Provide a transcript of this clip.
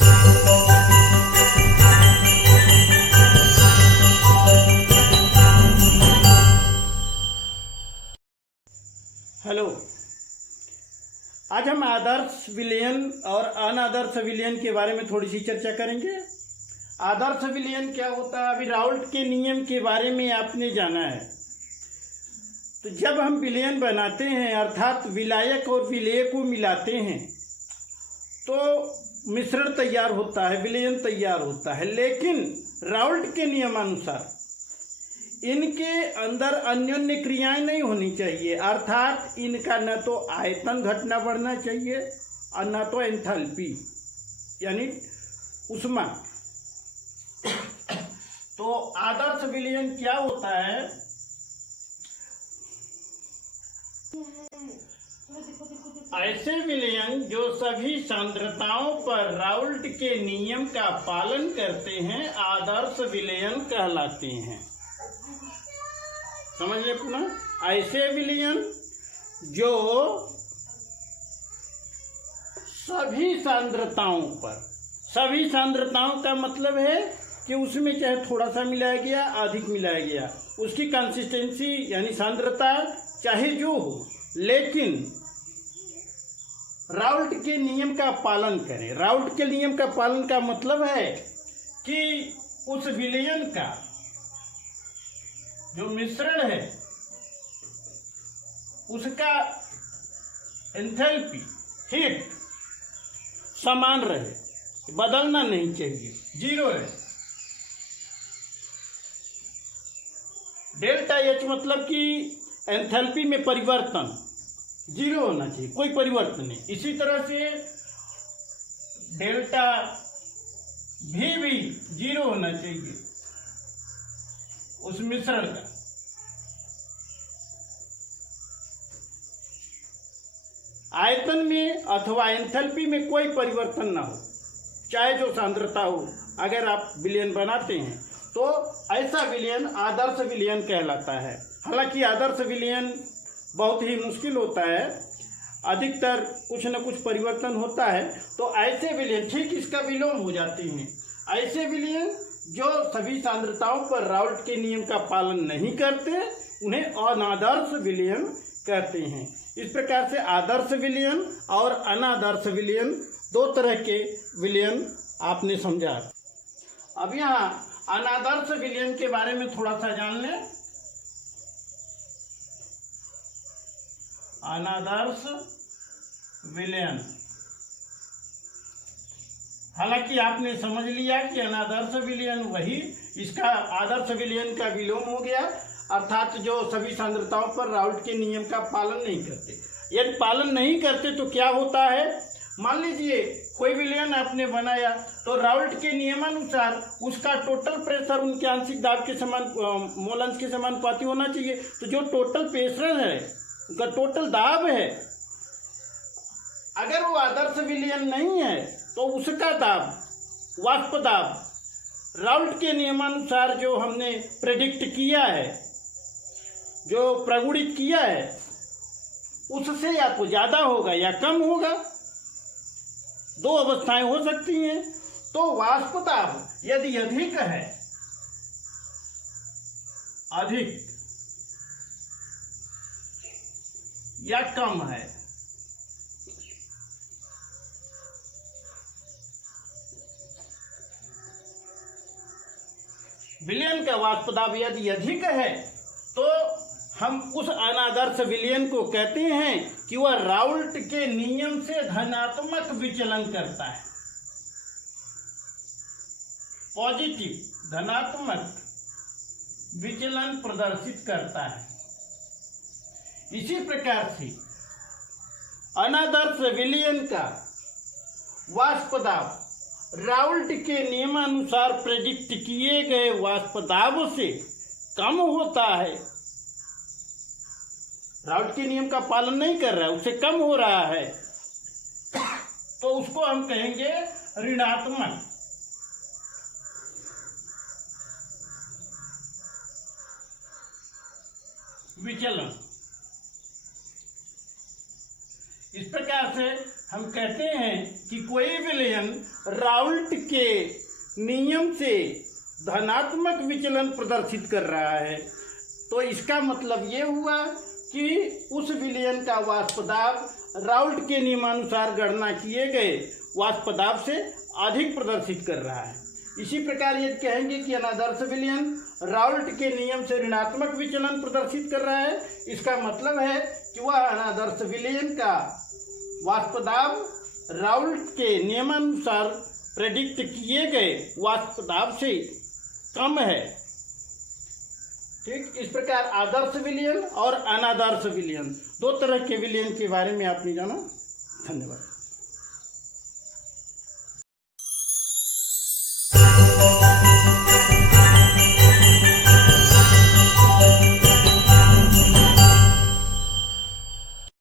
Hello, आज हम आदर्श विलयन और अनादर्श विलयन के बारे में थोड़ी सी चर्चा करेंगे। आदर्श विलयन क्या होता है? अभी राउल्ट के नियम के बारे में आपने जाना है। तो जब हम विलयन बनाते हैं अर्थात विलायक और विलेय को मिलाते हैं तो मिश्रण तैयार होता है, विलयन तैयार होता है। लेकिन राउल्ट के नियमानुसार इनके अंदर अन्योन्य क्रियाएं नहीं होनी चाहिए, अर्थात इनका न तो आयतन घटना बढ़ना चाहिए और न तो एंथैल्पी यानी ऊष्मा। तो आदर्श विलयन क्या होता है? ऐसे विलयन जो सभी सांद्रताओं पर राउल्ट के नियम का पालन करते हैं आदर्श विलयन कहलाते हैं। समझ ले पुनः, ऐसे विलयन जो सभी सांद्रताओं पर, सभी सांद्रताओं का मतलब है कि उसमें चाहे थोड़ा सा मिलाया गया, अधिक मिलाया गया, उसकी कंसिस्टेंसी यानी सांद्रता चाहे जो हो, लेकिन राउल्ट के नियम का पालन करें। राउल्ट के नियम का पालन का मतलब है कि उस विलयन का जो मिश्रण है उसका एंथैल्पी, हीट समान रहे, बदलना नहीं चाहिए, जीरो है। डेल्टा एच मतलब कि एंथैल्पी में परिवर्तन जीरो होना चाहिए, कोई परिवर्तन नहीं। इसी तरह से डेल्टा भी जीरो होना चाहिए उस मिश्रण का। आयतन में अथवा एंथैल्पी में कोई परिवर्तन ना हो, चाहे जो सांद्रता हो। अगर आप विलयन बनाते हैं तो ऐसा विलयन आदर्श विलयन कहलाता है। हालांकि आदर्श विलयन बहुत ही मुश्किल होता है, अधिकतर कुछ न कुछ परिवर्तन होता है। तो ऐसे विलयन ठीक इसका विलोम हो जाते हैं। ऐसे विलयन जो सभी सांद्रताओं पर राउल्ट के नियम का पालन नहीं करते उन्हें अनादर्श विलयन कहते हैं। इस प्रकार से आदर्श विलयन और अनादर्श विलयन दो तरह के विलयन आपने समझा। अब यहाँ अनादर्श विलयन के बारे में थोड़ा सा जान लें। अनादर्श विलयन, हालांकि आपने समझ लिया कि अनादर्श विलयन वही, इसका आदर्श विलयन का विलोम हो गया, अर्थात जो सभी सांद्रताओं पर राउल्ट के नियम का पालन नहीं करते। यदि पालन नहीं करते तो क्या होता है? मान लीजिए कोई विलयन आपने बनाया तो राउल्ट के नियमानुसार उसका टोटल प्रेशर उनके आंशिक दाब के समान, मोल अंश के समानुपाती होना चाहिए। तो जो टोटल प्रेशर है, उनका टोटल दाब है, अगर वो आदर्श विलयन नहीं है तो उसका दाब, वाष्प दाब राउल्ट के नियमानुसार जो हमने प्रेडिक्ट किया है, जो प्रगुणित किया है, उससे या तो ज़्यादा होगा या कम होगा। दो अवस्थाएं हो सकती हैं। तो वाष्प दाब यदि अधिक है, अधिक या कम है, विलयन का वाष्प दाब यदि अधिक है तो हम उस अनादर्श विलयन को कहते हैं कि वह राउल्ट के नियम से धनात्मक विचलन करता है, पॉजिटिव धनात्मक विचलन प्रदर्शित करता है। इसी प्रकार से अनादर्श विलयन का वाष्प दाब राउल्ट के नियमानुसार प्रेडिक्ट किए गए वाष्प दाब से कम होता है। राउल्ट के नियम का पालन नहीं कर रहा है, उससे कम हो रहा है, तो उसको हम कहेंगे ऋणात्मक। विचलन। इस प्रकार से हम कहते हैं कि कोई विलयन राउल्ट के नियम से धनात्मक विचलन प्रदर्शित कर रहा है, तो इसका मतलब ये हुआ कि उस विलयन का वाष्प दाब राउल्ट के नियमानुसार गणना किए गए वाष्प दाब से अधिक प्रदर्शित कर रहा है। इसी प्रकार यदि कहेंगे कि अनादर्श विलयन राउल्ट के नियम से ऋणात्मक विचलन प्रदर्शित कर रहा है, इसका मतलब है कि वह अनादर्श विलयन का वाष्प दाब राउल्ट के नियमानुसार प्रेडिक्ट किए गए वाष्प दाब से कम है। ठीक, इस प्रकार आदर्श विलयन और अनादर्श विलयन, दो तरह के विलयन के बारे में आपने जाना। धन्यवाद।